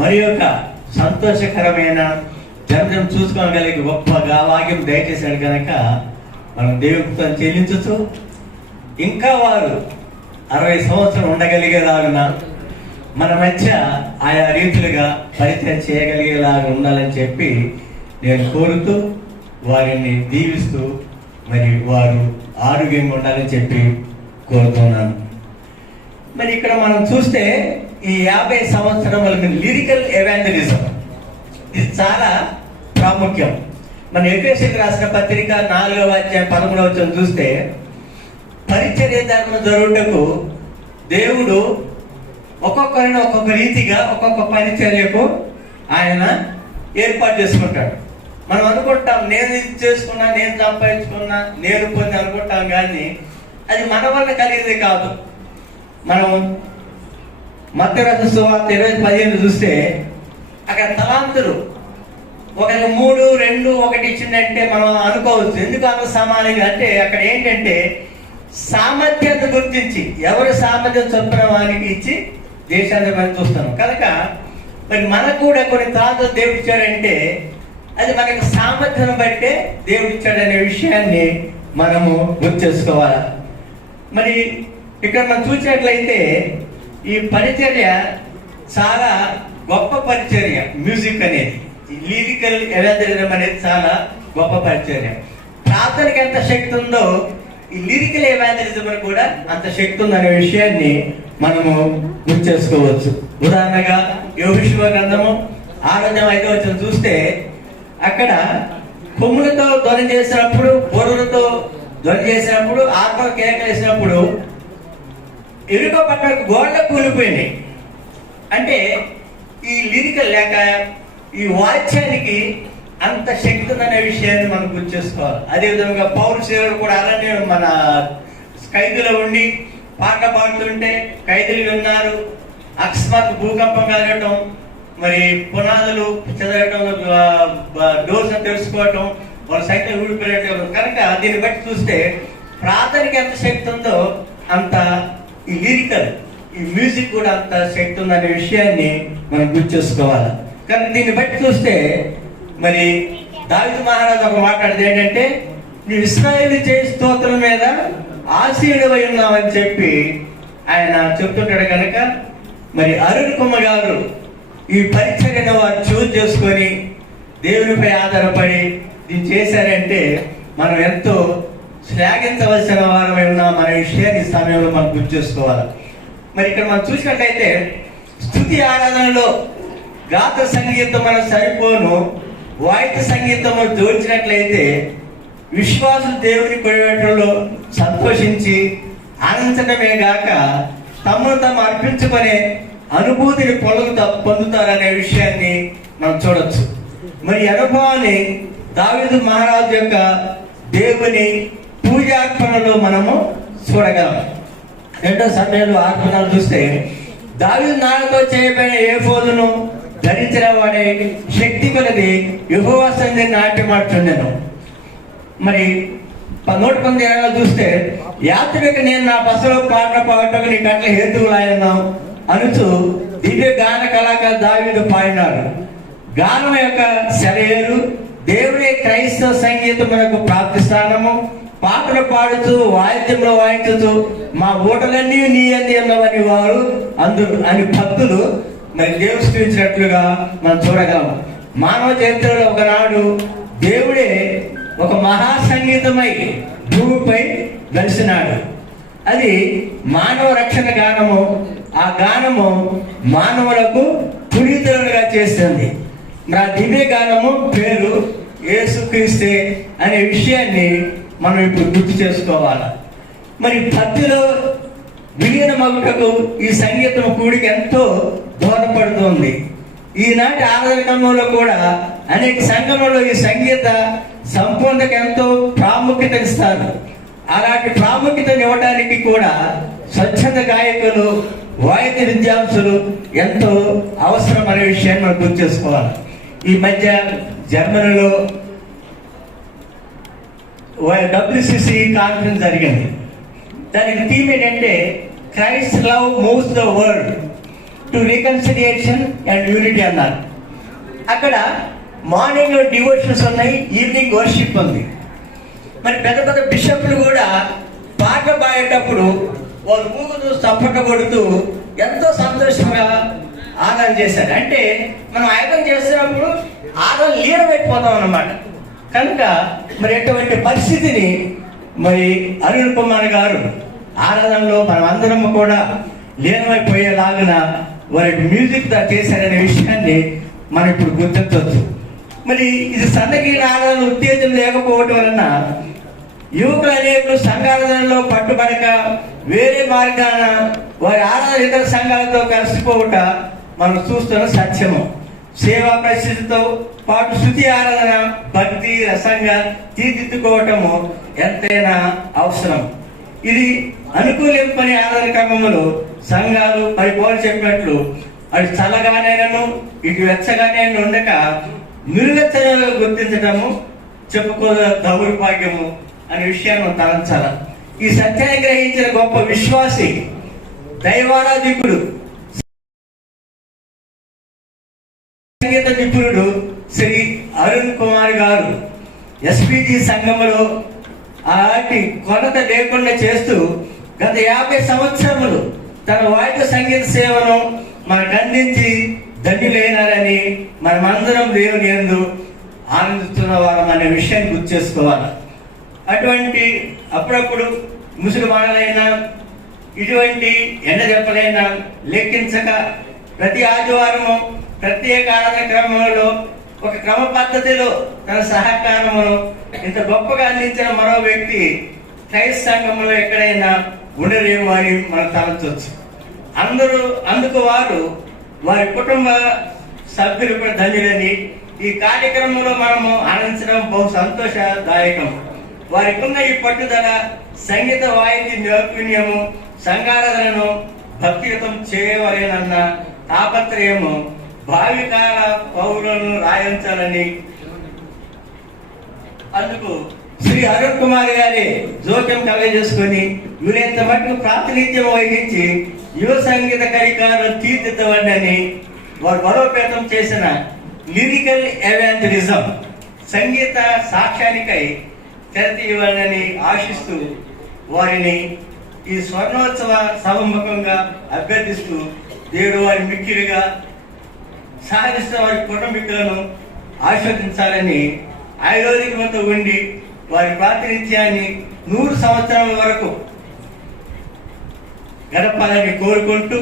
మరి యొక్క సంతోషకరమైన జన్మం చూసుకోగలిగే గొప్ప భాగ్యం దయచేశాడు కనుక మనం దేవుడితో చెల్లించచ్చు. ఇంకా వారు 60 సంవత్సరం ఉండగలిగేలాగున మన మధ్య ఆయా రీతులుగా పరిచయం చేయగలిగేలాగా ఉండాలని చెప్పి నేను కోరుతూ వారిని దీవిస్తూ మరి వారు ఆరోగ్యంగా ఉండాలని చెప్పి కోరుతున్నాను. మరి ఇక్కడ మనం చూస్తే ఈ 50 సంవత్సరములకు లిరికల్ ఎవాంజలిజం ఇది చాలా ప్రాముఖ్యం. మన ఎఫెసీయులకు రాసిన పత్రిక 4వ అధ్యాయం 11వ వచనం చూస్తే పరిచర్య ధర్మం జరుగుటకు దేవుడు ఒక్కొక్కరిని ఒక్కొక్క రీతిగా ఒక్కొక్క పరిచర్యకు ఆయన ఏర్పాటు చేసుకుంటాడు. మనం అనుకుంటాం నేను ఇది చేసుకున్నా, నేను సంపాదించుకున్నా, నేను పొంది అనుకుంటాం, కానీ అది మన వల్ల కలిగేది కాదు. మనం మత్తయి రాసిన సువార్త 20:15 చూస్తే అక్కడ తలాంతులు ఒకరికి 3, 2, 1 ఇచ్చిందంటే మనం అనుకోవచ్చు ఎందుకు అంత సమానంగా అంటే అక్కడ ఏంటంటే సామర్థ్యాన్ని గుర్తించి ఎవరు సామర్థ్యం చొప్పున వానికి ఇచ్చి దేశాన్ని మనం చూస్తాం కనుక మరి మనకు కూడా కొన్ని తలాంతులు దేవుడు ఇచ్చాడంటే అది మనకి సామర్థ్యం బట్టే దేవుడు ఇచ్చాడనే విషయాన్ని మనము గుర్తు చేసుకోవాలి. మరి ఇక్కడ మనం చూసినట్లయితే ఈ పరిచర్య చాలా గొప్ప పరిచర్య. మ్యూజిక్ అనేది లిరికల్ ఎవాంజలిజం అనేది చాలా గొప్ప పరిచర్య. ప్రార్థనకి ఎంత శక్తి ఉందో ఈ లిరికల్ ఎవాంజలిజం కూడా అంత శక్తి ఉందనే విషయాన్ని మనము గుర్తు చేసుకోవచ్చు. ఉదాహరణగా యోహోషువ గ్రంథము 6వ వచనం చూస్తే అక్కడ కొమ్ములతో ధ్వని చేసినప్పుడు, బొరులతో ధ్వని చేసినప్పుడు, ఆత్మ కేకలేసినప్పుడు ఎరుక పట్ల గోడలు కూలిపోయినాయి. అంటే ఈ లిరికల్ లేక ఈ వాద్యానికి అంత శక్తి ఉందనే విషయాన్ని మనం గుర్తు చేసుకోవాలి. అదేవిధంగా పౌరుషులు కూడా అలానే మన ఖైదులో ఉండి పాట పాడుతుంటే ఖైదులు విన్నారు, అకస్మాత్ భూకంపం కలగటం, మరి పునాదులు చెదరటం, డోర్స్ తెలుసుకోవటం, వాళ్ళ సైకిల్ ఊడిపోయటం. కనుక దీన్ని బట్టి చూస్తే ప్రార్థనకి ఎంత శక్తి ఉందో అంత ఈ లిరికల్ ఈ మ్యూజిక్ కూడా అంత శక్తి ఉందనే విషయాన్ని మనం గుర్తు చేసుకోవాలి. కానీ దీన్ని బట్టి చూస్తే మరి దావీదు మహారాజు ఒక మాట్లాడేది ఏంటంటే నువ్వు ఇశ్రాయేలు చేసే స్తోత్రం మీద ఆశీనుడై ఉన్నావని చెప్పి ఆయన చెప్తుంటాడు. కనుక మరి అరుణ్ కుమార్ గారు ఈ పరిచర్యను వారు చూజ్ చేసుకొని దేవునిపై ఆధారపడి దీన్ని చేశారంటే మనం ఎంతో శ్లాఘించవలసిన వారమై ఉన్నాం మన విషయాన్ని ఈ సమయంలో మనం గుర్తు చేసుకోవాలి. మరి ఇక్కడ మనం చూసినట్లయితే స్తుతి ఆరాధనలో గాత్ర సంగీతం మనం సరిపోను వాయిద్య సంగీతము జోడించినట్లయితే విశ్వాసులు దేవుని కొనివేటలో సంతోషించి ఆనందించడమే గాక తమను తాము అర్పించుకునే అనుభూతిని పొందుతారనే విషయాన్ని మనం చూడొచ్చు. మరి అనుభవాన్ని దావీదు మహారాజు యొక్క దేవుని పూజార్పణలో మనము చూడగలం. 2వ సమయంలో అర్పణలు చూస్తే దావీదు నారతో చేయబడిన ఏఫోదును ధరించిన వాడే శక్తి కొలది యెహోవా సన్నిధిని నాట్యమాడుచుండెను. మరి 119 చూస్తే యాత్రిక నేను నా బసలో పాటలు పాడటకు నీ కట్ల హేతువులాయను అనుచు దివ్య గాన కళాకారు దావీదు పాడినాడు. గానం యొక్క సెలయేరు దేవుడే క్రైస్తవ సంగీతమునకు ప్రాప్తి స్థానము. పాటలు పాడుతూ వాయిద్యంలో వాయించుతూ మా ఊటలన్నీ నీ అంది ఉన్నవని వారు అందరూ అని భక్తులు మరి దేవుడు స్థుతించినట్లుగా మనం చూడగలం. మానవ చరిత్రలో ఒకనాడు దేవుడే ఒక మహాసంగీతమై భూమిపై వెలిసినాడు. అది మానవ రక్షణ గానము. ఆ గానము మానవులకు పునీతులుగా చేస్తుంది. నా దివ్య గానము పేరు యేసుక్రీస్తే అనే విషయాన్ని మనం ఇప్పుడు గుర్తు చేసుకోవాలి. మరి భక్తిలో విలీన మగుటకు ఈ సంగీతం కూడిక ఎంతో దోహదపడుతుంది. ఈనాటి ఆరాధనలో కూడా అనేక సంఘములలో ఈ సంగీత సంపూర్ణకు ఎంతో ప్రాముఖ్యత ఇస్తారు. అలాంటి ప్రాముఖ్యతను ఇవ్వడానికి కూడా స్వచ్ఛంద గాయకులు, వాయిద్య విద్వాంసులు ఎంతో అవసరం అనే విషయాన్ని మనం గుర్తు చేసుకోవాలి. ఈ మధ్య జర్మనీలో WCC కాన్ఫరెన్స్ జరిగింది. దానికి థీమ్ ఏంటంటే Christ love moves the world to reconciliation and unity అన్నారు. అక్కడ మార్నింగ్ డివోషన్స్ ఉన్నాయి, ఈవినింగ్ వర్షిప్ ఉంది. మరి పెద్ద పెద్ద బిషప్లు కూడా పాట పాడేటప్పుడు వాళ్ళు మూగుతూ చప్పట కొడుతూ ఎంతో సంతోషంగా ఆరాధన చేశారు. అంటే మనం ఆరాధన చేస్తున్నప్పుడు ఆరాధన లీనమైపోతాం అన్నమాట. కనుక మరి ఎటువంటి పరిస్థితిని మరి అరుణ్ కుమార్ గారు ఆరాధనలో మనం అందరం కూడా లీనమైపోయేలాగిన వారి మ్యూజిక్ చేశారనే విషయాన్ని మనం ఇప్పుడు గుర్తించవచ్చు. మరి ఇది సన్నగిన ఆరాధన ఉత్తేజం లేకపోవటం వలన యువకులు అనేకులు సంఘారాధనలో పట్టుబడక వేరే మార్గాన వారి ఆరాధన ఇతర సంఘాలతో కలిసిపోవట మనం చూస్తున్న సత్యము. సేవా పరిస్థితితో పాటు శృతి ఆరాధన, భక్తి రసంగా తీర్చిదిద్దుకోవటము ఎంతైనా అవసరం. ఇది అనుకూలింపని ఆరాధన క్రమములు సంఘాలు పరిపోలు చెప్పినట్లు అటు చల్లగానైనను ఇటు వెచ్చగానే ఉండక నిరువెచ్చగా గుర్తించటము చెప్పుకో దౌర్భాగ్యము అనే విషయాన్ని తలంచాల. ఈ సత్యాన్ని గ్రహించిన గొప్ప విశ్వాసి దైవారాధికుడు సంగీత నిపుణుడు శ్రీ అరుణ్ కుమార్ గారు ఎస్పీజీ సంఘములో అలాంటి కొరత లేకుండా చేస్తూ గత 50 సంవత్సరములు తన వాయిద్య సంగీత సేవను మనకు అందించి ధన్యులైనారని మనమందరం దేవుని యందు ఆనందిస్తున్న వారం అనే విషయాన్ని గుర్తు చేసుకోవాలి. అటువంటి అప్పుడప్పుడు ముసలిమానలైనా ఇటువంటి ఎండ దెబ్బలైనా లెక్కించక ప్రతి ఆదివారము ప్రత్యేక ఆరాధన క్రమంలో ఒక క్రమ పద్ధతిలో తన సహకారమును ఇంత గొప్పగా అందించిన మరో వ్యక్తి క్రైస్త సంఘంలో ఎక్కడైనా ఉండరేమో అని మనం తలచవచ్చు. అందుకు వారి కుటుంబ సభ్యులు కూడా ధన్యులని ఈ కార్యక్రమంలో మనము ఆనందించడం బహు సంతోషదాయకం. వారికి ఉన్న ఈ పట్టుదల, సంగీత వాయిద్య నైపుణ్యము, సంఘారాధనను భక్తియుతం చేయవలేనన్న తాపత్రయము భావికాల పౌరులను రాయించాలని అందుకు శ్రీ అరుణ్ కుమార్ గారి జోక్యం కలగజేసుకొని వీలైనంత మటుకు ప్రాతినిధ్యం వహించి యువ సంగీత కళికారులు తీర్చిదిద్దవని వారు బలోపేతం చేసిన లిరికల్ ఎవాంజలిజం సంగీత సాక్ష్యానికై తెరతీయవాలని ఆశిస్తూ వారిని ఈ స్వర్ణోత్సవ సభముఖంగా అభ్యర్థిస్తూ దేవుడు వారి మిక్కిలిగా సహకరిస్తున్న వారి కుటుంబీకులను ఆశీర్వదించాలని ఆయుర్వేదికమంతో ఉండి వారి ప్రాతినిధ్యాన్ని 100 సంవత్సరాల వరకు గడపాలని కోరుకుంటూ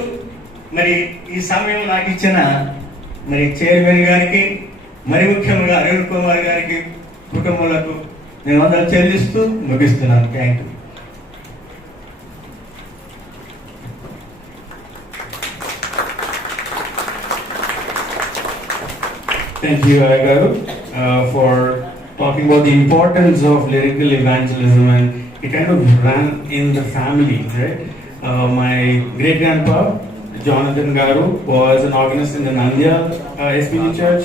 మరి ఈ సమయం నాకు ఇచ్చిన మరి చైర్మన్ గారికి, మరి ముఖ్యంగా అరుణ్ కుమార్ గారికి, కుటుంబాలకు నేను వందలు చెల్లిస్తూ ముగిస్తున్నాను. Thank you. Thank you, Garu, for talking about the importance of lyrical evangelism, and it kind of ran in the family, right? My great grandpa, Jonathan Garu, was an organist in the Nandya SPG church.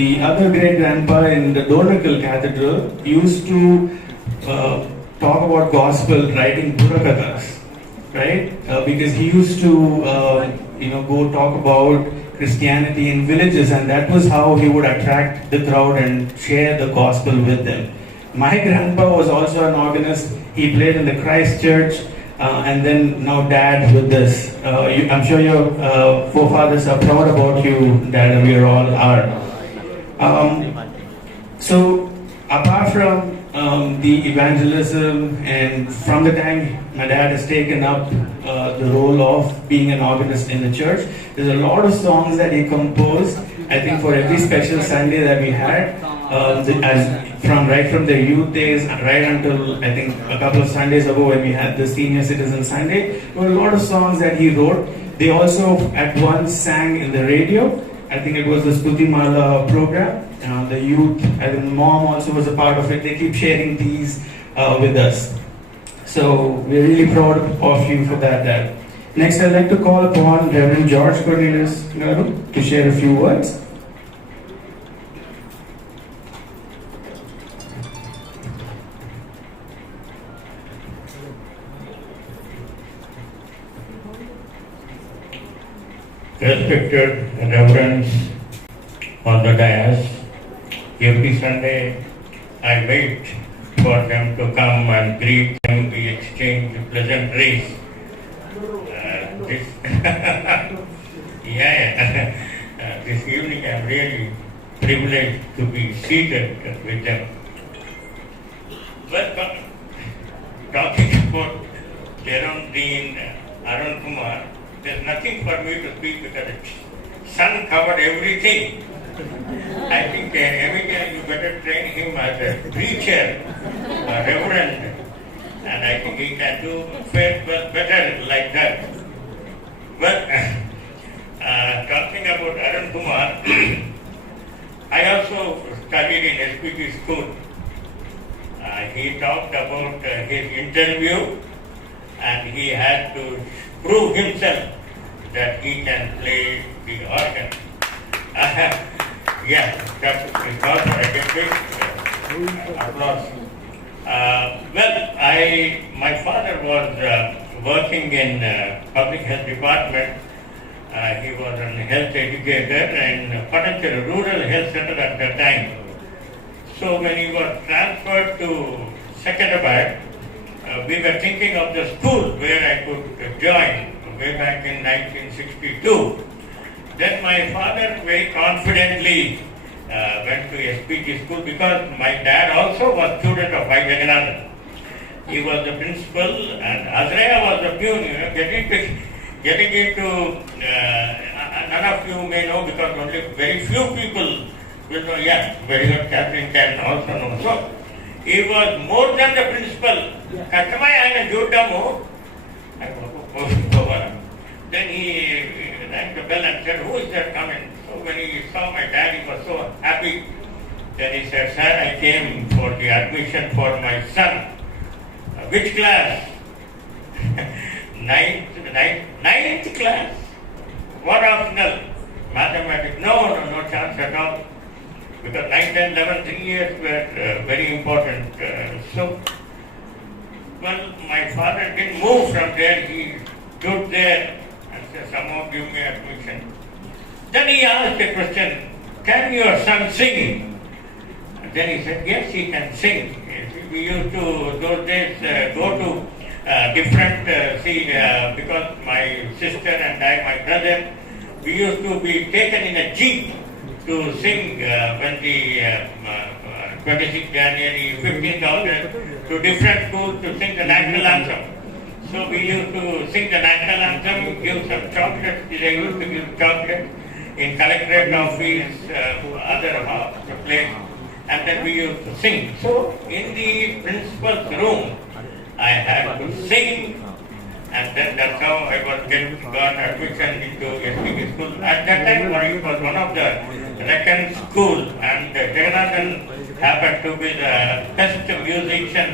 The other great grandpa in the Dornakal Cathedral used to talk about gospel writing Purakathas, right? Because he used to, go talk about Christianity in villages, and that was how he would attract the crowd and share the gospel with them. My grandpa was also an organist. He played in the Christ Church, and then now dad with this. I'm sure your forefathers are proud about you, Dad, and we all are. So apart from the evangelism, and from the time my dad has taken up the role of being an organist in the church, there's a lot of songs that he composed, I think, for every special Sunday that we had, right from the youth days right until I think a couple of Sundays ago when we had the senior citizen Sunday. There were a lot of songs that he wrote. They also at once sang in the radio. I think it was the Stuti Mala program. The youth, I think mom also was a part of it. They keep sharing these with us. So we're really proud of you for that, Dad. Next, I'd like to call upon Reverend George Cornelius Garu to share a few words. respected reverends on the dais. Every Sunday I wait for them to come and greet them, we exchange pleasantries. This this evening I am really privileged to be seated with them. But talking about Jerome Dean, Arun Kumar, there's nothing for me to speak because the sun covered everything. I think Emilia, you better train him as a preacher, a reverend, and I think he can do better like that. But talking about Arun Kumar, I also studied in SPG school. He talked about his interview, and he had to prove himself that he can play the organ. Yeah, that's because I can take applause. My father was working in public health department. He was a health educator in Patanjali Rural Health Center at that time. So when he was transferred to Secunderabad, we were thinking of the school where I could join way back in 1962. Then my father very confidently went to SPG school because my dad also was student of I. Jaganathan. He was the principal and Azraya was the peon. Getting into none of you may know because only very few people will know. Yeah, very good. Catherine can also know. So he was more than the principal. Then he rang the bell and said, "Who is that coming?" So when he saw my dad, he was so happy. Then he said, "Sir, I came for the admission for my son." Which class? Ninth class. What optional? Mathematics? No chance at all. Because 9th and 11th 3 years were very important. My father didn't move from there. He stood there and said, "Someone give me admission." Then he asked a question, "Can your son sing?" And then he said, "Yes, he can sing." We used to, those days, go to different, because my sister and I, my brother, we used to be taken in a jeep to sing when the 26th January, 15th August, to different schools to sing the national anthem. So we used to sing the national anthem, give some chocolates. They used to give chocolates in collectorate office, other place, and then we used to sing. So in the principal's room, I had to sing, and then that's how I got admission into SPG school. At that time, it was one of the reckoned school, and Jaganathan happened to be the best musician,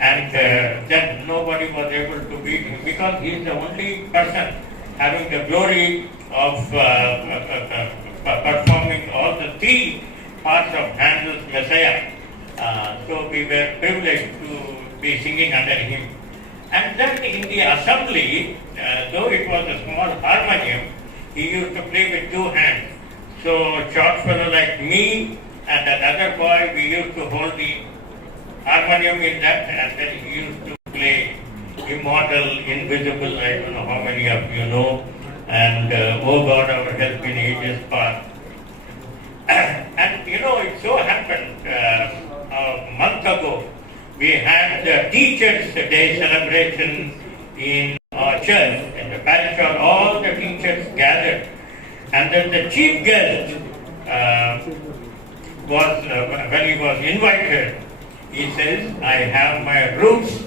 and then nobody was able to beat him because he is the only person having the glory of performing all the three parts of Handel's Messiah. So we were privileged to be singing under him. And then in the assembly, though it was a small harmonium, he used to play with two hands. So short fellow like me and another boy, we used to hold the harmonium in that, and then he used to play Immortal, Invisible, I don't know how many of you know, and Oh God, our help in ages past. And it so happened, a month ago, we had the Teachers' Day celebration in our church, in the parish hall. All the teachers gathered, and then the chief guest when he was invited, he says, "I have my roots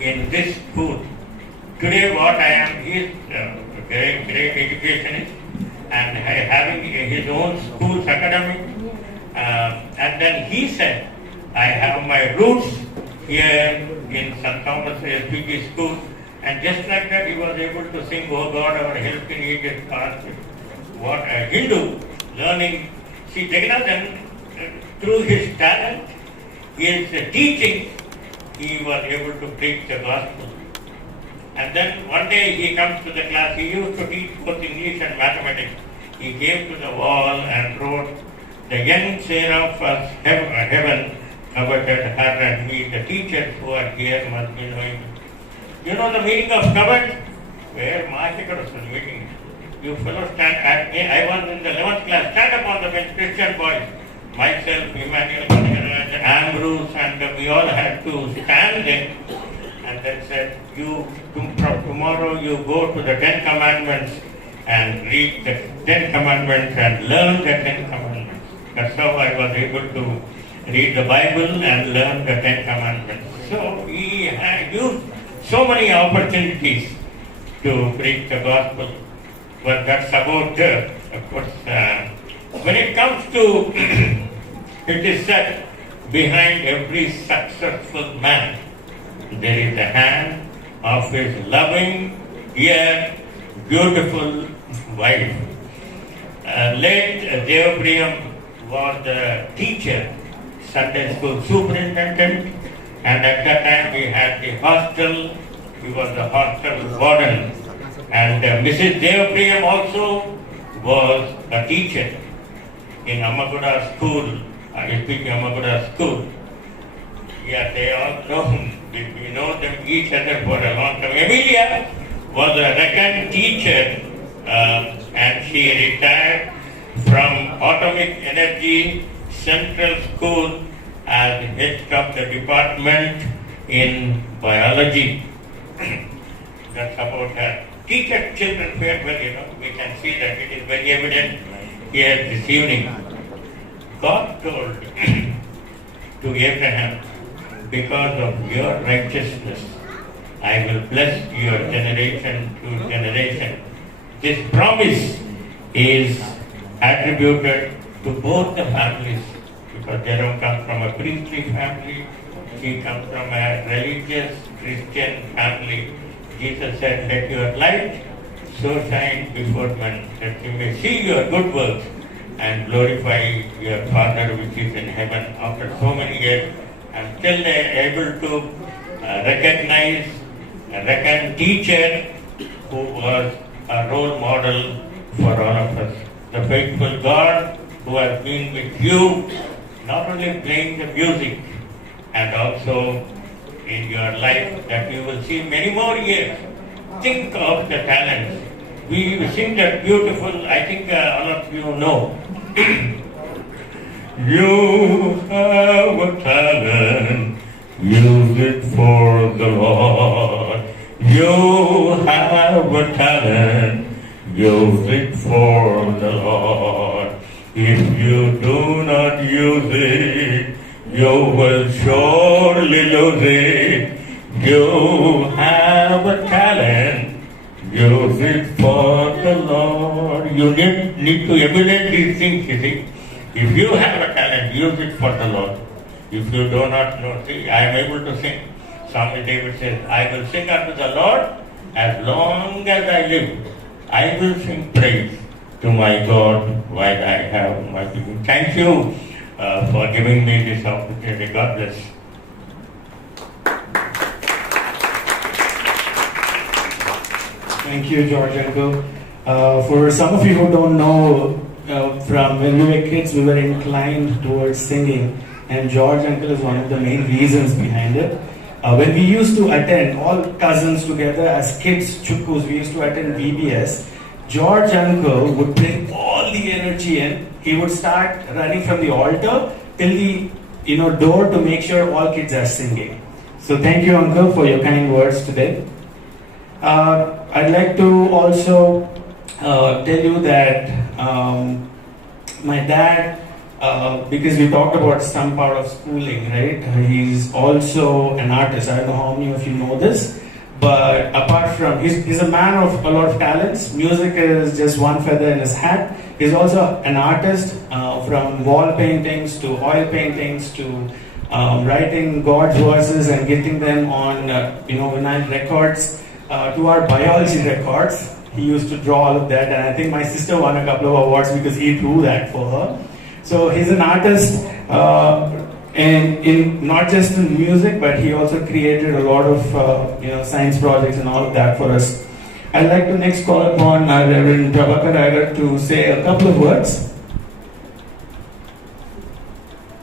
in this school. Today what I am is a great educationist and having his own school's academic." And then he said, "I have my roots here in St. Thomas SPG school." And just like that, he was able to sing, "Oh God, our help in ages past." What a Hindu learning. See, Jaganathan, through his talent, his teaching, he was able to preach the gospel. And then one day he comes to the class. He used to teach both English and mathematics. He came to the wall and wrote, "The young seraph of heaven coveted her and me. The teachers who are here must be knowing." You know the meaning of covered? Where Mahikar meeting? You fellows stand at me. I was in the 11th class. Stand up on the bench, Christian boys. Myself, Emmanuel, Ambrose, and we all had to stand there. And then said, from tomorrow you go to the 10 Commandments and read the 10 Commandments and learn the 10 Commandments. That's how I was able to read the Bible and learn the 10 Commandments. So he had used so many opportunities to preach the gospel. But that's about, of course, when it comes to, it is said, behind every successful man, there is the hand of his loving, dear, beautiful wife. Late Devapriyam was the teacher, Sunday school superintendent, and at that time we had the hostel. He was the hostel warden. And Mrs. Devapriyam also was a teacher in Amaguda school, speaking Amaguda school. Yeah, they all know. We know them each other for a long time. Emilia was a reckon teacher and she retired from Atomic Energy Central School as head of the department in biology. That's about her. Teacher children very well, we can see that it is very evident here this evening. God told to Abraham, because of your righteousness, I will bless your generation to generation. This promise is attributed to both the families, because Jerome comes from a priestly family, he comes from a religious Christian family. Jesus said, "Let your light so shine before men, that you may see your good works and glorify your Father which is in heaven." After so many years, and still they are able to recognize a reckon teacher who was a role model for all of us. The faithful God who has been with you, not only playing the music, and also in your life that you will see many more years. Think of the talents. We sing that beautiful, I think all of you know. You have a talent, use it for the Lord. You have a talent, use it for the Lord. If you do not use it, you will surely lose it. You have a talent, use it for the Lord. You need to emulate these things, you see. If you have a talent, use it for the Lord. If you do not know, see, I am able to sing. Swami David says, "I will sing unto the Lord as long as I live. I will sing praise to my God while I have my being." Thank you for giving me this opportunity. God bless. Thank you, George Uncle. For some of you who don't know, from when we were kids, we were inclined towards singing, and George Uncle is one of the main reasons behind it. When we used to attend, all cousins together as kids, chukkus, we used to attend VBS, George Uncle would bring all the energy in. He would start running from the altar till the door to make sure all kids are singing. So thank you, Uncle, for your kind words today. I'd like to also tell you that my dad, because we talked about some part of schooling, right? He's also an artist. I don't know how many of you know this, but apart from, he's a man of a lot of talents. Music is just one feather in his hat. He's also an artist, from wall paintings to oil paintings to writing God's verses and getting them on, vinyl records, to our biology records. He used to draw all of that, and I think my sister won a couple of awards because he drew that for her. So he's an artist. and in not just in music, but he also created a lot of science projects and all of that for us. I'd like to next call upon our Reverend Prabhakar Agar to say a couple of words.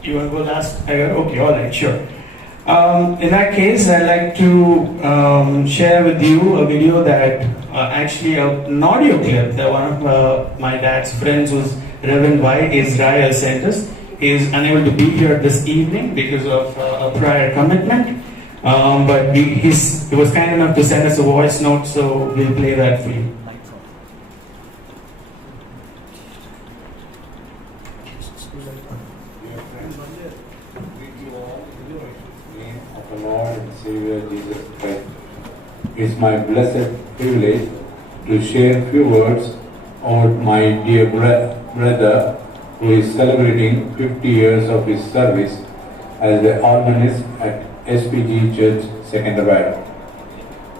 You want to go last, Agar? Okay, all right, sure. In that case, I'd like to share with you a video that actually an audio clip that one of my dad's friends, who's Reverend Y. Israel, sent us. He is unable to be here this evening because of a prior commitment, but he was kind enough to send us a voice note, so we'll play that for you. Of the Lord and Savior Jesus Christ. It's my blessed privilege to share a few words about my dear brother who is celebrating 50 years of his service as the organist at SPG Church, Secunderabad.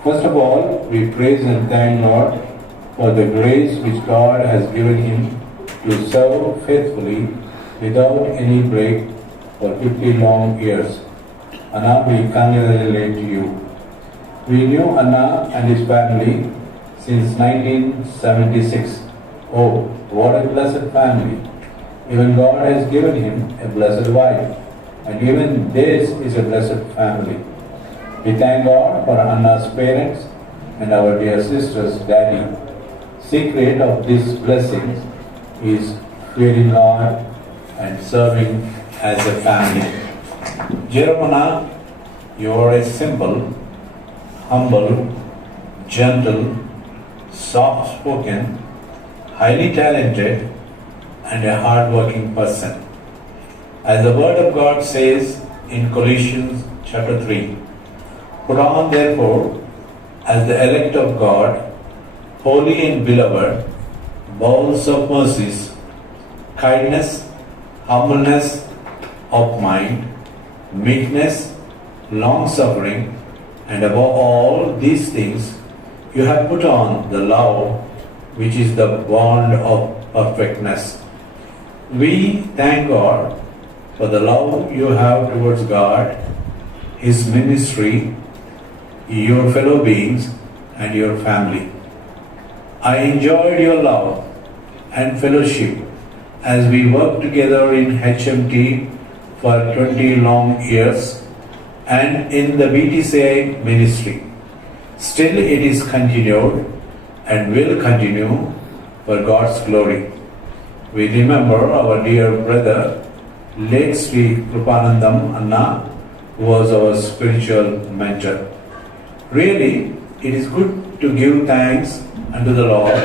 First of all, we praise and thank God for the grace which God has given him to serve faithfully without any break for 50 long years. Anna, we congratulate you. We knew Anna and his family since 1976. Oh, what a blessed family. Even God has given him a blessed wife, and even this is a blessed family. We thank God for Anna's parents and our dear sister's daddy. Secret of these blessings is fearing God and serving as a family. Jerome, you are a simple, humble, gentle, soft-spoken, highly talented, and a hard-working person. As the Word of God says in Colossians chapter 3, put on therefore, as the elect of God, holy and beloved, bowels of mercies, kindness, humbleness of mind, meekness, long-suffering, and above all these things, you have put on the love, which is the bond of perfectness. We thank God for the love you have towards God, His ministry, your fellow beings, and your family. I enjoyed your love and fellowship as we worked together in HMT for 20 long years and in the BTCI ministry. Still it is continued and will continue for God's glory. We remember our dear brother, late Sri Krupanandam Anna, who was our spiritual mentor. Really, it is good to give thanks unto the Lord,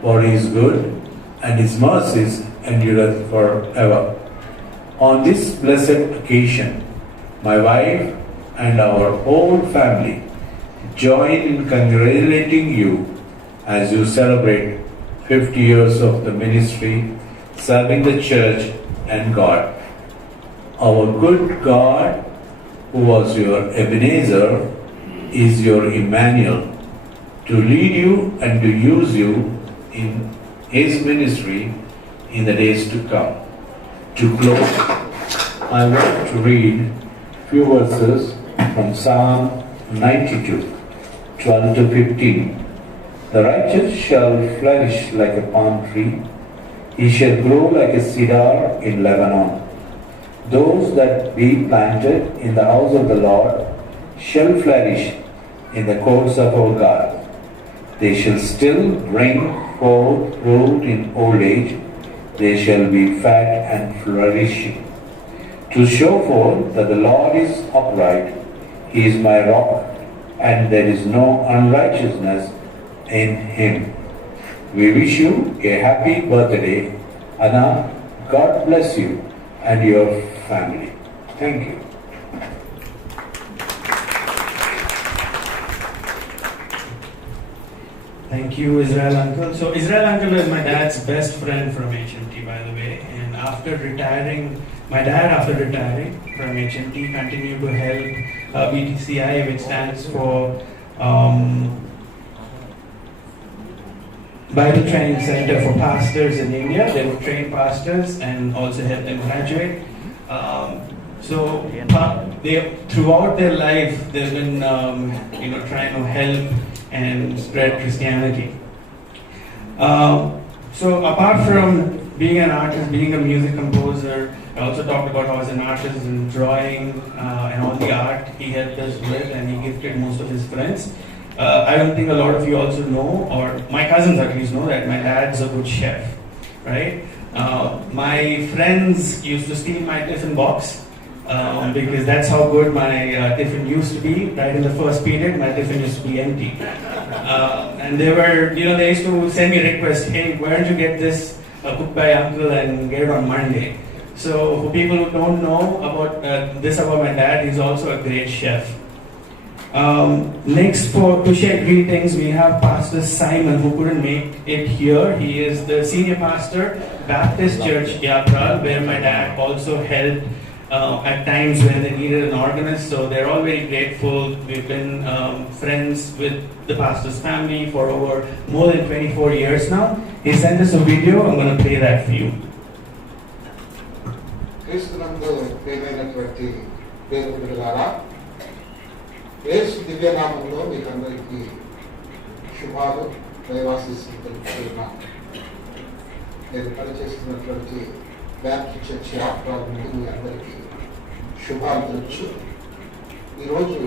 for He is good and His mercies endureth forever. On this blessed occasion, my wife and our whole family join in congratulating you as you celebrate 50 years of the ministry, serving the church and God. Our good God, who was your Ebenezer, is your Emmanuel, to lead you and to use you in His ministry in the days to come. To close, I want to read few verses from Psalm 92, 12 to 15. The righteous shall flourish like a palm tree. He shall grow like a cedar in Lebanon. Those that be planted in the house of the Lord shall flourish in the courts of our God. They shall still bring forth fruit in old age. They shall be fat and flourishing. To show forth that the Lord is upright, He is my rock, and there is no unrighteousness in Him. We wish you a happy birthday, Anna. God bless you and your family. Thank you. Thank you, Israel Uncle. So Israel Uncle is my dad's best friend from HMT, by the way. And after retiring, my dad, after retiring from HMT, continued to help BTCI, which stands for Bible Training Center for Pastors in India. They would train pastors and also help them graduate. So they, throughout their life, they've been trying to help and spread Christianity. So apart from being an artist, being a music composer, I also talked about how as an artist in drawing and all the art he helped us with, and he gifted most of his friends. I don't think a lot of you also know, or my cousins at least know, that my dad's a good chef, right? My friends used to steal my tiffin box because that's how good my tiffin used to be. Right in the first period, my tiffin used to be empty. And they used to send me requests, hey, why don't you get this cooked by uncle and get it on Monday? So for people who don't know about about my dad, he's also a great chef. Next, to share greetings, we have Pastor Simon, who couldn't make it here. He is the senior pastor, Baptist Church, Yapral, where my dad also helped at times when they needed an organist. So they're all very grateful. We've been friends with the pastor's family for over more than 24 years now. He sent us a video. I'm going to play that for you. క్రీస్తునందు ప్రియమైనటువంటి దేవుని బిడ్డలారా, యేసు దివ్యనామంలో మీకు అందరికీ శుభాలు, దైవాశీస్సులు తెలుపుతున్నాను. నేను పనిచేస్తున్నటువంటి బ్యాప్టిస్ట్ చర్చి ఆఫ్రాల్ నుండి మీ అందరికీ శుభాలు తెలుసు. ఈరోజు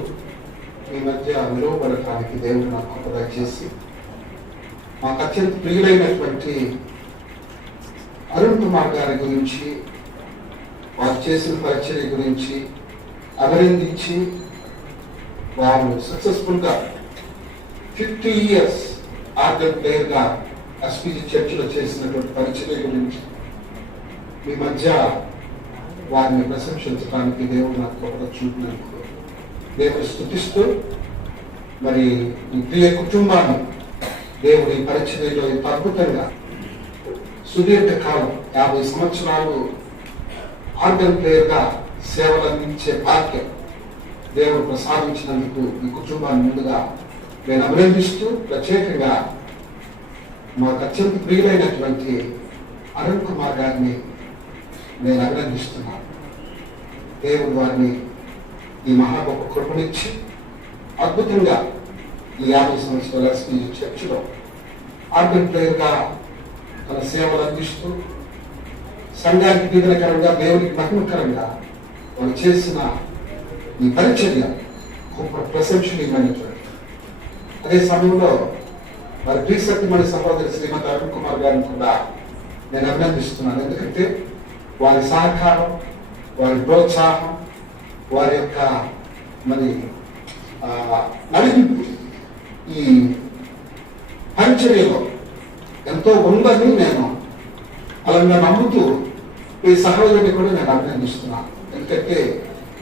మీ మధ్య విలువబడటానికి దేవుడు నాకు దయచేసి మాకు అత్యంత ప్రియులైనటువంటి అరుణ్ కుమార్ గారి గురించి, వారు చేసిన పరిచర్య గురించి అభినందించి, వారు సక్సెస్ఫుల్గా 50 years ఆర్గన్ ప్లేయర్గా ఎస్పీజీ చర్చిలో చేసినటువంటి పరిచర్య గురించి మీ మధ్య వారిని ప్రశంసించడానికి దేవుడు నాకు గొప్పగా చూపినందుకు దేవుడు స్తుతిస్తూ, మరి ఈ ప్రియ కుటుంబాన్ని దేవుడి పరిచర్యలో ఇంత అద్భుతంగా సుదీర్ఘకాలం 50 సంవత్సరాలు ఆర్గన్ ప్లేయర్గా సేవలు అందించే భాగ్యం దేవుడు ప్రసాదించినందుకు ఈ కుటుంబాన్ని ముందుగా నేను అభినందిస్తూ, ప్రత్యేకంగా మాకు అత్యంత ప్రియులైనటువంటి అరుణ్ కుమార్ గారిని నేను అభినందిస్తున్నాను. దేవుడు వారిని ఈ మహా గొప్ప కృపనిచ్చి అద్భుతంగా ఈ 50 సంవత్సరాల ఎస్పీజీ చర్చిలో ఆర్గన్ ప్లేయర్గా తన సేవలు అందిస్తూ, సంఘానికి దీవెనకరంగా, దేవునికి మహిమకరంగా వాళ్ళు చేసిన ఈ పరిచర్య గొప్ప ప్రశంసనీయమైనటువంటి. అదే సమయంలో వారి ప్రియసత్యమణి సహోదరి శ్రీమతి అరుణ్ కుమార్ గారిని కూడా నేను అభినందిస్తున్నాను. ఎందుకంటే వారి సహకారం, వారి ప్రోత్సాహం, వారి యొక్క మరి నడిపింపు ఈ పరిచర్యలో ఎంతో ఉందని నేను అలాగా నమ్ముతూ ఈ సహోదరుని కూడా నేను అభినందిస్తున్నాను. ఎందుకంటే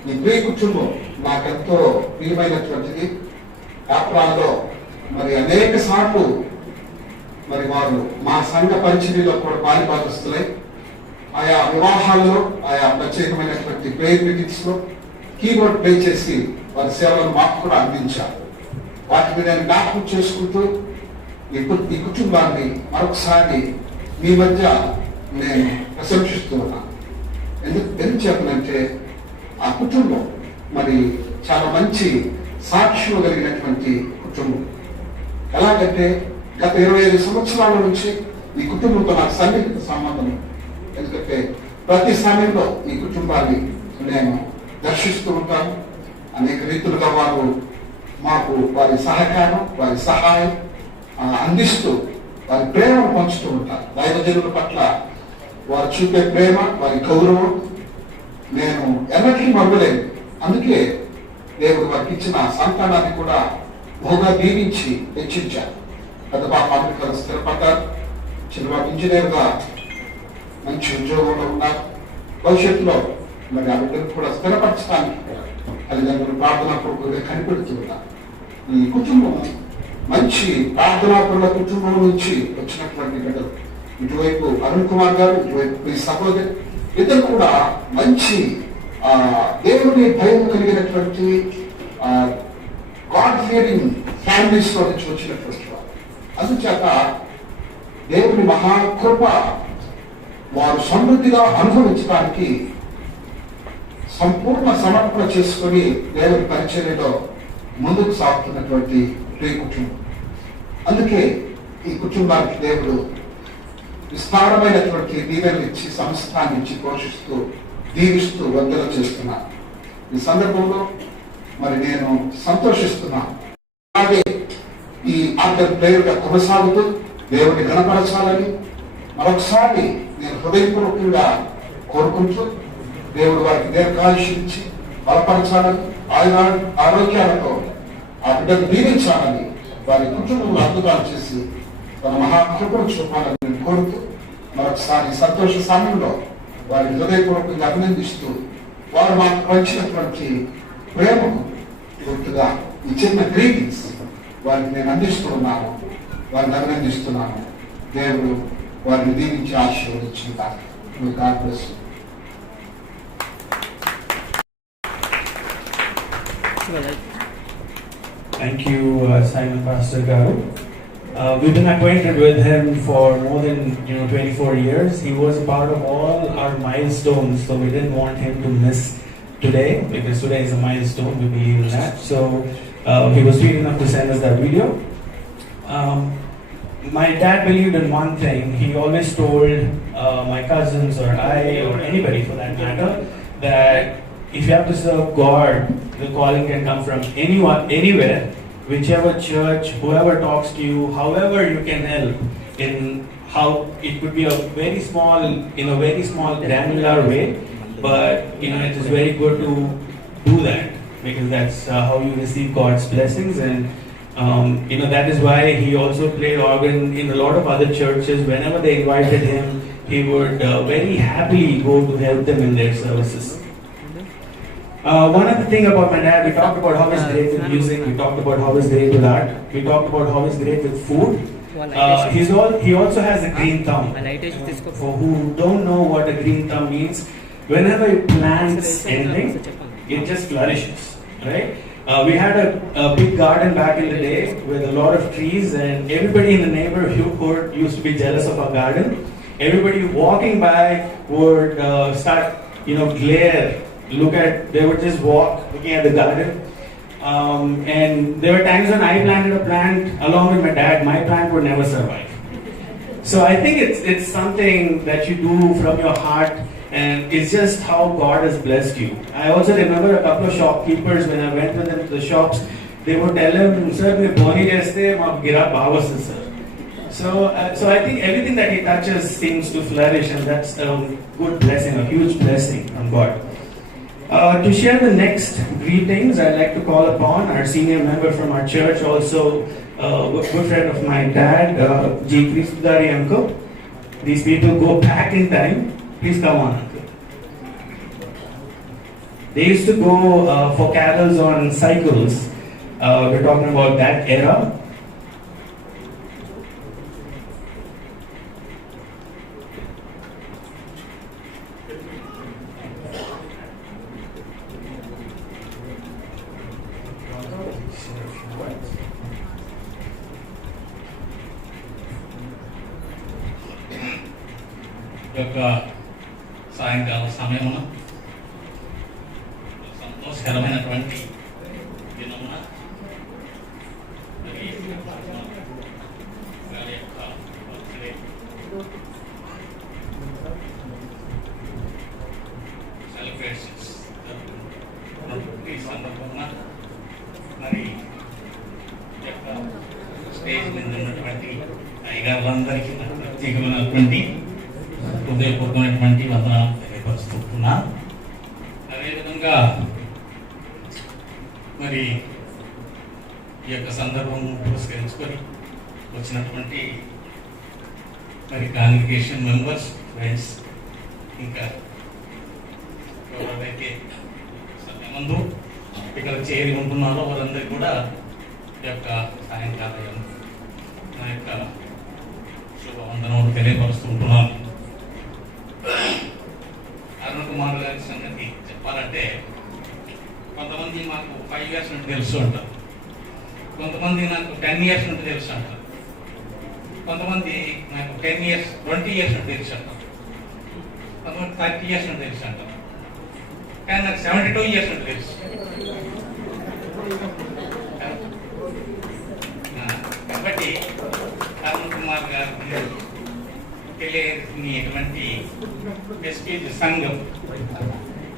ఈ ప్రియ కుటుంబం నాకెంతో ప్రియమైనటువంటిది. యాప్రాలో మరి అనేక సార్లు మరి వారు మా సంఘ పరిచర్యలో కూడా పాలిభాగస్తులై ఆయా వివాహాల్లో, ఆయా ప్రత్యేకమైనటువంటి ప్రేయర్ మీటింగ్స్ లో కీబోర్డ్ ప్లే చేసి వారి సేవలను మాకు కూడా అందించారు. వాటిని నేను జ్ఞాపకం చేసుకుంటూ ఈ కుటుంబాన్ని మరొకసారి మీ మధ్య నేను ప్రశంసిస్తూ ఉన్నాను. ఎందుకు చెప్పనంటే ఆ కుటుంబం మరి చాలా మంచి సాక్ష్యం కలిగినటువంటి కుటుంబం. ఎలాగంటే గత 25 సంవత్సరాల నుంచి ఈ కుటుంబంతో నాకు సన్నిహిత సంబంధం. ఎందుకంటే ప్రతి సమయంలో ఈ కుటుంబాన్ని నేను దర్శిస్తూ ఉంటాను. అనేక రీతులుగా వారు మాకు వారి సహకారం, వారి సహాయం అందిస్తూ వారి ప్రేమను పంచుతూ ఉంటారు. దైవజనుల పట్ల వారు చూపే ప్రేమ, వారి గౌరవం నేను ఎన్నటికీ మరువలేదు. అందుకే దేవుడు వారికి ఇచ్చిన సంతానాన్ని కూడా బహుగా దీవించి హెచ్చించారు. పెద్ద పాప అమెరికాలో స్థిరపడ్డారు, చిన్నపాప ఇంజనీర్గా మంచి ఉద్యోగంలో ఉన్నారు. భవిష్యత్తులో మరి ఆ బిడ్డను కూడా స్థిరపరచడానికి తల్లిదండ్రులు ప్రార్థనాపూర్వకంగా కనిపెడుతున్నారు. ఈ కుటుంబం మంచి ప్రార్థనాపరుల కుటుంబం నుంచి వచ్చినటువంటి బిడ్డలు. ఇటువైపు అరుణ్ కుమార్ గారు, ఇటువైపు మీ సహోదరి, ఇద్దరు కూడా మంచి దేవుని భయం కలిగినటువంటి గాడ్ ఫియరింగ్ ఫ్యామిలీస్ లో నుంచి వచ్చినటువంటి వారు. అందుచేత దేవుని మహాకృప వారు సమృద్ధిగా అనుభవించడానికి సంపూర్ణ సమర్పణ చేసుకొని దేవుని పరిచర్యలో ముందుకు సాగుతున్నటువంటి ప్రియ కుటుంబం. అందుకే ఈ కుటుంబానికి దేవుడు విస్తారమైనటువంటి దీవెనలు ఇచ్చి సంస్థాన్ని ఇచ్చి పోషిస్తూ దీవిస్తూ వర్ధన చేస్తున్నాను. ఈ సందర్భంలో మరి నేను సంతోషిస్తున్నాను. అలాగే ఈ ఆర్డర్ ప్రేయర్గా కొనసాగుతూ దేవుని గణపరచాలని మరొకసారి నేను హృదయపూర్వకంగా కోరుకుంటూ దేవుడు వారికి దీర్ఘాయుష్యం ఇచ్చి బలపరచాలని ఆరోగ్యాలతో ఆ బిడ్డను దీవించాలని వారి కుటుంబంలో అద్భుతాలు చేసి తన మహాకృపను చూపాలని నేను కోరుతూ మరొకసారి సంతోష సమయంలో వారిని హృదయపూర్వకంగా అభినందిస్తూ వారు మాకు పంచినటువంటి ప్రేమకు గుర్తుగా ఈ చిన్న గ్రీటింగ్స్ వారికి నేను అందిస్తూ ఉన్నాను, వారిని అభినందిస్తున్నాను. దేవుడు వారిని దీవించి ఆశీర్వదించుకుంటాను. God bless you. Thank you, Simon Pastor Garu. We've been acquainted with him for more than 24 years. He was a part of all our milestones, so we didn't want him to miss today because today is a milestone. We believe in that. So he was sweet enough to send us that video. My dad believed in one thing. He always told my cousins or I or anybody for that matter that if you have to serve God, the calling can come from anyone, anywhere, whichever church, whoever talks to you, however you can help. In how it could be in a very small granular way, but it is very good to do that because that's how you receive God's blessings. And that is why he also played organ in a lot of other churches. Whenever they invited him, he would very happily go to help them in their services. One other thing about my dad, we talked about how he's great with music, we talked about how he's great with art, we talked about how he's great with food. He also has a green thumb. For who don't know what a green thumb means, whenever he plants anything, it just flourishes, right? We had a big garden back in the day with a lot of trees, and everybody in the neighborhood used to be jealous of our garden. Everybody walking by would start, glare, they would just walk looking at the garden. And there were times when I planted a plant along with my dad, my plant would never survive. So I think it's something that you do from your heart, and it's just how God has blessed you. I also remember a couple of shopkeepers, when I went with them to the shops, they would tell him, "Sir, me boni jeste maaf gira bawas sir." So I think everything that he touches seems to flourish, and that's a good blessing, a huge blessing from God. To share the next greetings, I'd like to call upon our senior member from our church, also a good friend of my dad, G. Kristudari uncle. These people go back in time. Please come on, uncle. They used to go for carols on cycles. We're talking about that era. యొక్క సాయంకాల సమయమున సంతోషకరమైనటువంటి దినమున మరి వారి యొక్క birthday celebrations ఈ సందర్భంగా మరి యొక్క స్టేజ్ మీద ఉన్నటువంటి అయ్యగారులందరికీ ప్రత్యేకమైనటువంటి హృదయపూర్వకమైనటువంటి వందనాలు తెలియపరుస్తున్నా. అదేవిధంగా మరి ఈ యొక్క సందర్భం పురస్కరించుకొని వచ్చినటువంటి మరి కాంగ్రిగేషన్ మెంబర్స్, ఫ్రెండ్స్, ఇంకా ఎవరైతే సమయమందు ఇక్కడ చేరి ఉంటున్నారో వారందరికీ కూడా ఈ యొక్క సాయంకాలం నా యొక్క శుభవందనములు తెలియపరుస్తుంటున్నాను. అరుణ్ కుమార్ గారి సంగతి చెప్పాలంటే, కొంతమంది మాకు 5 years నుండి తెలుసు అంటారు, కొంతమంది నాకు 10 years నుండి తెలుసు అంటారు, కొంతమంది నాకు 10 years 20 years నుండి తెలుసు అంటారు, కొంతమంది 30 years నుండి తెలుసు అంటారు. కానీ నాకు 72 ఇయర్స్ అంటే తెలుసు. కాబట్టి అరుణ్ కుమార్ గారు తెలియటువంటి ఎస్పీ సంఘం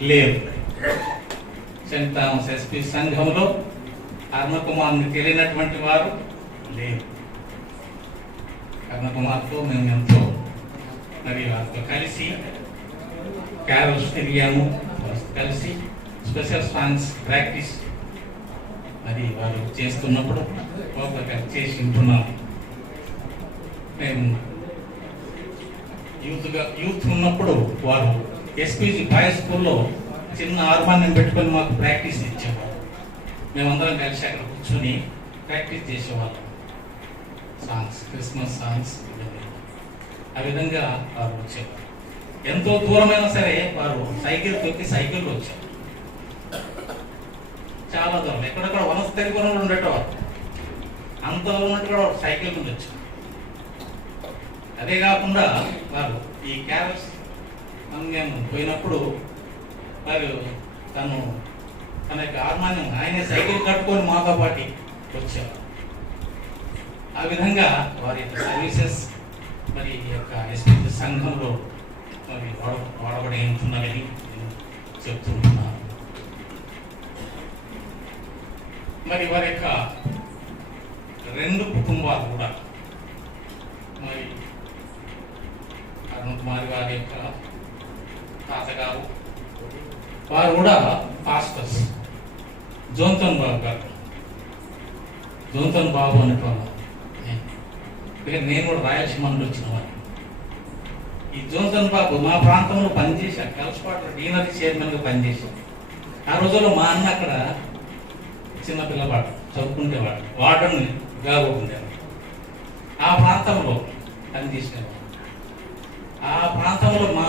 లేదు. సెంట్ థామస్ ఎస్పీ సంఘంలో అరుణ్ కుమార్ని తెలియనటువంటి వారు లేరు. అరుణ్ కుమార్తో మేము ఎంతో మరి వారితో కలిసి క్యారల్స్ తిరిగాము, కలిసి స్పెషల్ సాంగ్స్ ప్రాక్టీస్ మరి వారు చేస్తున్నప్పుడు చేసి ఉంటున్నాం. మేము యూత్ ఉన్నప్పుడు వారు ఎస్పీజీ బాయ్స్ స్కూల్లో చిన్న హార్మోనియం పెట్టుకొని మాకు ప్రాక్టీస్ ఇచ్చేవారు. మేమందరం కలిసి అక్కడ కూర్చొని ప్రాక్టీస్ చేసేవాళ్ళం. సాంగ్స్, క్రిస్మస్ సాంగ్స్, ఆ విధంగా వారు వచ్చేవారు. ఎంతో దూరమైనా సరే వారు సైకిల్ తొక్కి సైకిల్లో వచ్చారు. చాలా దూరం, ఎక్కడెక్కడ వనస్థలిపురంలో ఉండేటవారు, అంత ఉన్నట్టు కూడా సైకిల్ మీద వచ్చారు. అదే కాకుండా వారు ఈ క్యారల్స్ మేము పోయినప్పుడు వారు తన యొక్క హార్మోనియం ఆయనే సైకిల్ కట్టుకొని మాతో పాటు వచ్చారు. ఆ విధంగా వారి యొక్క సర్వీసెస్ మరి ఈ యొక్క ఎస్పీ సంఘంలో మరి వాడబడి ఉంటున్నారని నేను చెప్తున్నాను. మరి వారి యొక్క 2 కుటుంబాలు కూడా మరి అరుణ్ కుమార్ వారి యొక్క తాతగారు వారు కూడా పాస్టర్స్. జోన్తన్ బాబు గారు, జోన్తన్ బాబు అనేటువంటి నేను కూడా రాయలసీమ నుండి వచ్చిన వాడిని. ఈ జోన్తన్ బాబు మా ప్రాంతంలో పనిచేశారు, కలసపాటు డీనరీ చైర్మన్గా పనిచేశారు. ఆ రోజుల్లో మా అన్న అక్కడ చిన్న పిల్లవాడు చదువుకుంటేవాడు, వార్డన్గా ఉండేవాడు. ఆ ప్రాంతంలో పనిచేసేవాడు. ఆ ప్రాంతంలో మా